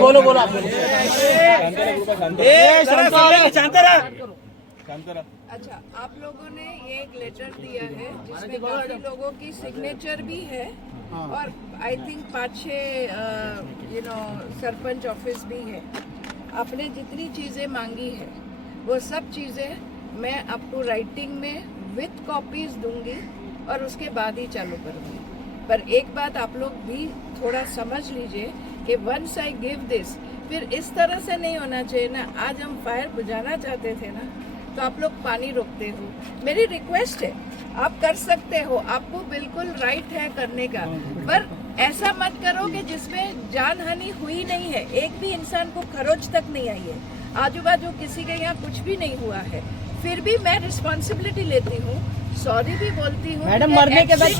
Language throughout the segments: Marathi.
बोलो बोलो अच्छा आप लोगों ने ये एक लेटर दिया है जिसमें काफ़ी लोगों की सिग्नेचर भी है और आई थिंक पाँच छः यू नो सरपंच ऑफ़िस भी है। आपने जितनी चीज़ें मांगी है वो सब चीज़ें मैं आपको राइटिंग में विथ कॉपीज दूँगी और उसके बाद ही चालू करूँगी। पर एक बात आप लोग भी थोड़ा समझ लीजिए कि वंस आई गिव दिस फिर इस तरह से नहीं होना चाहिए ना। आज हम फायर बुझाना चाहते थे ना तो आप लोग पानी रोकते हो। मेरी रिक्वेस्ट है, आप कर सकते हो, आपको बिल्कुल राइट है करने का। पर ऐसा मत करो कि जिसमें जान हानि हुई नहीं है, एक भी इंसान को खरोच तक नहीं आई है। आजू बाजू किसी के यहाँ कुछ भी नहीं हुआ है। फिर भी मैं रिस्पॉन्सिबिलिटी लेती हूँ सॉरी भी बोलती हूँ मैडम, मरने के बाद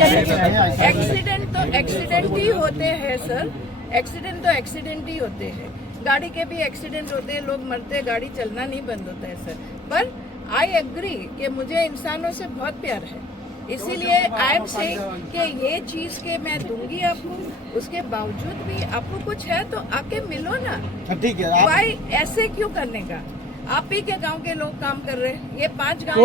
एक्सीडेंट तो एक्सीडेंट ही होते हैं सर एक्सीडेंट तो एक्सीडेंट ही होते हैं. गाड़ी के भी एक्सीडेंट होते हैं लोग मरते हैं गाड़ी चलना नहीं बंद होता है सर पर आई एग्री कि मुझे इंसानों से बहुत प्यार है. इसीलिए आई एम से कि ये चीज़ के मैं दूँगी आपको उसके बावजूद भी आपको कुछ है तो आके मिलो ना. ठीक है आप भाई ऐसे क्यों करने का? आप ही के गाँव के लोग काम कर रहे हैं ये पाँच गाँव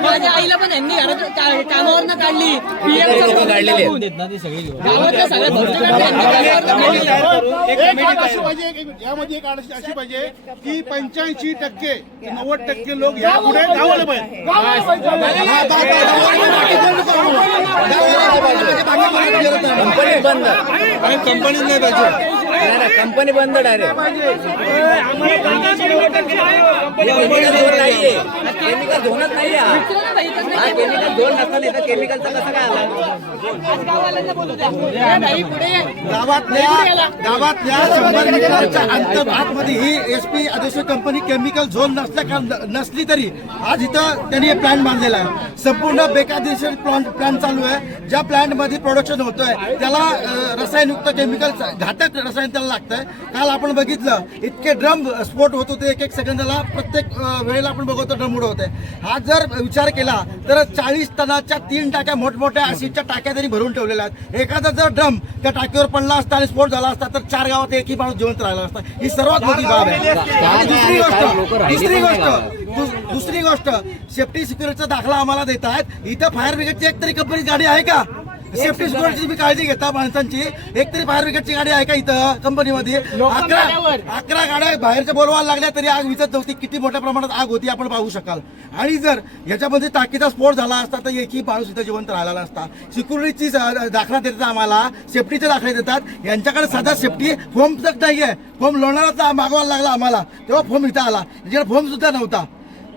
माझ्या आईला पण यांनी घरात का- कामावरनं काढली यामध्ये एक अट अशी पाहिजे की पंच्याऐंशी टक्के ते नव्वद टक्के लोक या पुढे धावले पाहिजे बंद. कंपनी नाही पाहिजे कंपनी बंद direct Thank you. Chemical zone नाहीये. केमिकल झोनच नाहीये हा. हा केमिकल झोन नसताना इथं केमिकलचा कसं काय आला. गावातल्या गावातल्या शंभर मीटरच्या अंतर आतमध्ये ही S P Adesh company chemical zone नसल्या का- नसली तरी आज इथं त्यांनी प्लॅन बांधलेला आहे. संपूर्ण बेकायदेशीर प्लॅन प्लॅन चालू आहे. ज्या प्लॅन्टमध्ये प्रोडक्शन होतंय त्याला रसायनयुक्त केमिकल घातक रसायन त्याला लागतंय. काल आपण बघितलं इतके ड्रम स्फोट होत होते एक एक सेकंदाला प्रत्येक वेळेला आपण बघतो ड्रम उडत होते. हा जर विचार केला तर चाळीस टनाच्या तीन टाक्या मोठमोठ्या अशीच्या टाक्या त्यांनी भरून ठेवलेल्या आहेत. एखादा जर ड्रम त्या टाकीवर पडला असता आणि स्फोट झाला असता तर चार गावात एकही माणूस जिवंत राहिला असता. ही सर्वात मोठी बाब आहे. दुसरी गोष्ट दुसरी गोष्ट दुसरी गोष्ट सेफ्टी सिक्युरिटीचा दाखला आम्हाला देत आहेत. इथं फायर ब्रिगेडची एक तरी कंपनी गाडी आहे का? सेफ्टी सिक्युरिटीची काळजी घेता माणसांची. एक तरी फायर ब्रिगेडची गाडी आहे का इथं कंपनीमध्ये? अकरा अकरा गाड्या बाहेरच्या बोलवायला लागल्या तरी आग विचत नव्हती. किती मोठ्या प्रमाणात आग होती आपण पाहू शकाल. आणि जर याच्यामध्ये टाकीचा स्फोट झाला असता तर एकही माणूस इथं जिवंत राहिला नसता. सिक्युरिटीची दाखला देतात आम्हाला. सेफ्टीचे दाखले देतात. यांच्याकडे साधा सेफ्टी फॉर्म तक नाहीये. फॉर्म लोणाराचा मागवायला लागला आम्हाला. तेव्हा फॉर्म इथं आला. त्याच्याकडे फॉर्म सुद्धा नव्हता.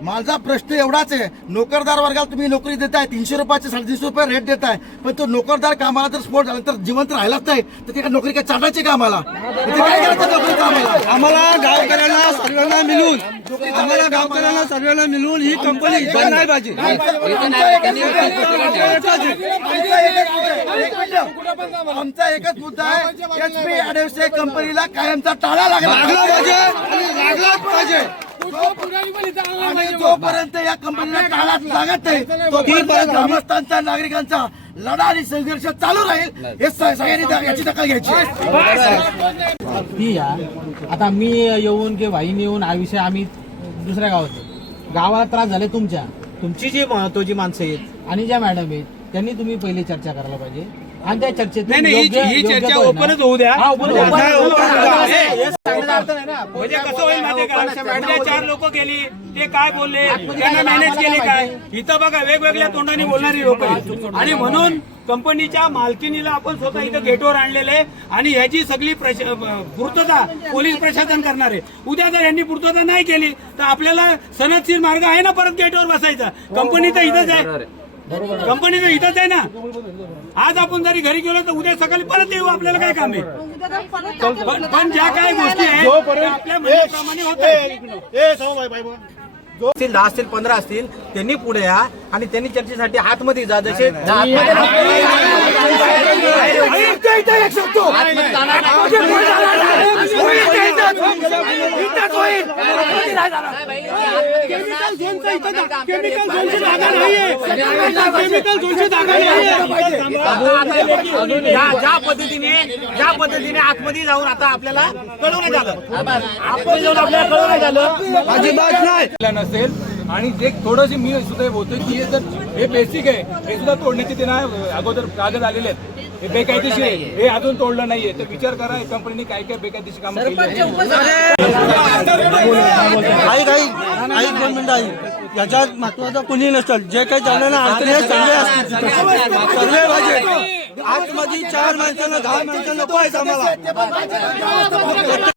माझा प्रश्न एवढाच आहे. नोकरदार वर्गाला तुम्ही नोकरी देताय तीनशे रुपयाचे साडेतीनशे रुपये रेट देताय. पण तो नोकरदार कामाला जर स्फोट झाला तर जिवंत राहिलाच नाही. तर त्याला नोकरी काय चाटायची का आम्हाला? काय करायचं नोकरी कामाला? आम्हाला गावकऱ्यांना सर्वांना मिळून आम्हाला गावकऱ्यांना सर्वांना मिळून ही कंपनी बंद नाही पाहिजे. आमचा एकच मुद्दा आहे. एक मिनिट. आमचा एकच मुद्दा आहे. एच पी अडेवसे कंपनीला कायमचा टाळा लागला. लागला पाहिजे. लागलाच पाहिजे. आणि जोपर्यंत या कंपनीला टाळा लागत नाही तोपर्यंत ग्रामस्थांचा नागरिकांचा लढा आणि संघर्ष चालू राहील. हे सगळ्यांनी याची दखल घ्यायची आता मी येऊन किंवा वाईन येऊन हा विषय आम्ही दुसऱ्या गावात गावाला त्रास झाले तुमच्या. तुमची जी महत्वाची माणसं आहेत आणि ज्या मॅडम आहेत त्यांनी तुम्ही पहिले चर्चा करायला पाहिजे. आणि त्या चर्चेत नाही, नाही, ही- ही चर्चा ओपनच होऊ द्या. नाही, open. म्हणजे कसं होईल माहितीये का? चार लोक गेली ते काय बोलले? त्यांना मॅनेज केले काय इथं बघा वेगवेगळ्या तोंडाने बोलणारी लोक आणि म्हणून कंपनीच्या मालकीनीला आपण स्वतः इथं गेटवर आणलेले आणि ह्याची सगळी प्रश- पूर्तता पोलीस प्रशासन करणार. आहे उद्या जर यांनी पूर्तता नाही केली तर आपल्याला सनदशीर मार्ग आहे ना परत गेटवर बसायचा. कंपनी तर इथंच आहे. कंपनी तर इथंच आहे ना. आज आपण जरी घरी गेलो तर उद्या सकाळी परत येऊ आपल्याला काय काम आहे? पण पण ज्या काही गोष्टी आहेत त्या आपल्या. असतील दहा असतील पंधरा असतील त्यांनी पुढे या आणि त्यांनी चर्चेसाठी आतमध्ये जा. जसे ज्या ज्या पद्धतीने ज्या पद्धतीने आतमध्ये जाऊन आता आपल्याला कळवण्यात आलं आपण जाऊन आपल्याला कळवण्यात आलं अजिबात नाही. नसेल आणि जे थोडंशी मी सुद्धा बोलतोय की हे जर हे बेसिक आहे हे सुद्धा तोडण्याची त्यांना अगोदर कागद आलेले आहेत हे बेकायदेशीर आहे. हे अजून तोडलं नाहीये. तर विचार करा या कंपनीने काय काय बेकायदेशीर काम केली आई काही आई दोन मिनिटं आई. याच्यात महत्वाचं कुणी नसेल. जे काही झालं ना अडचणी हे सगळे असतील. सगळे पाहिजे आतमध्ये चार माणसांना दहा माणसांना नको आहेत आम्हाला.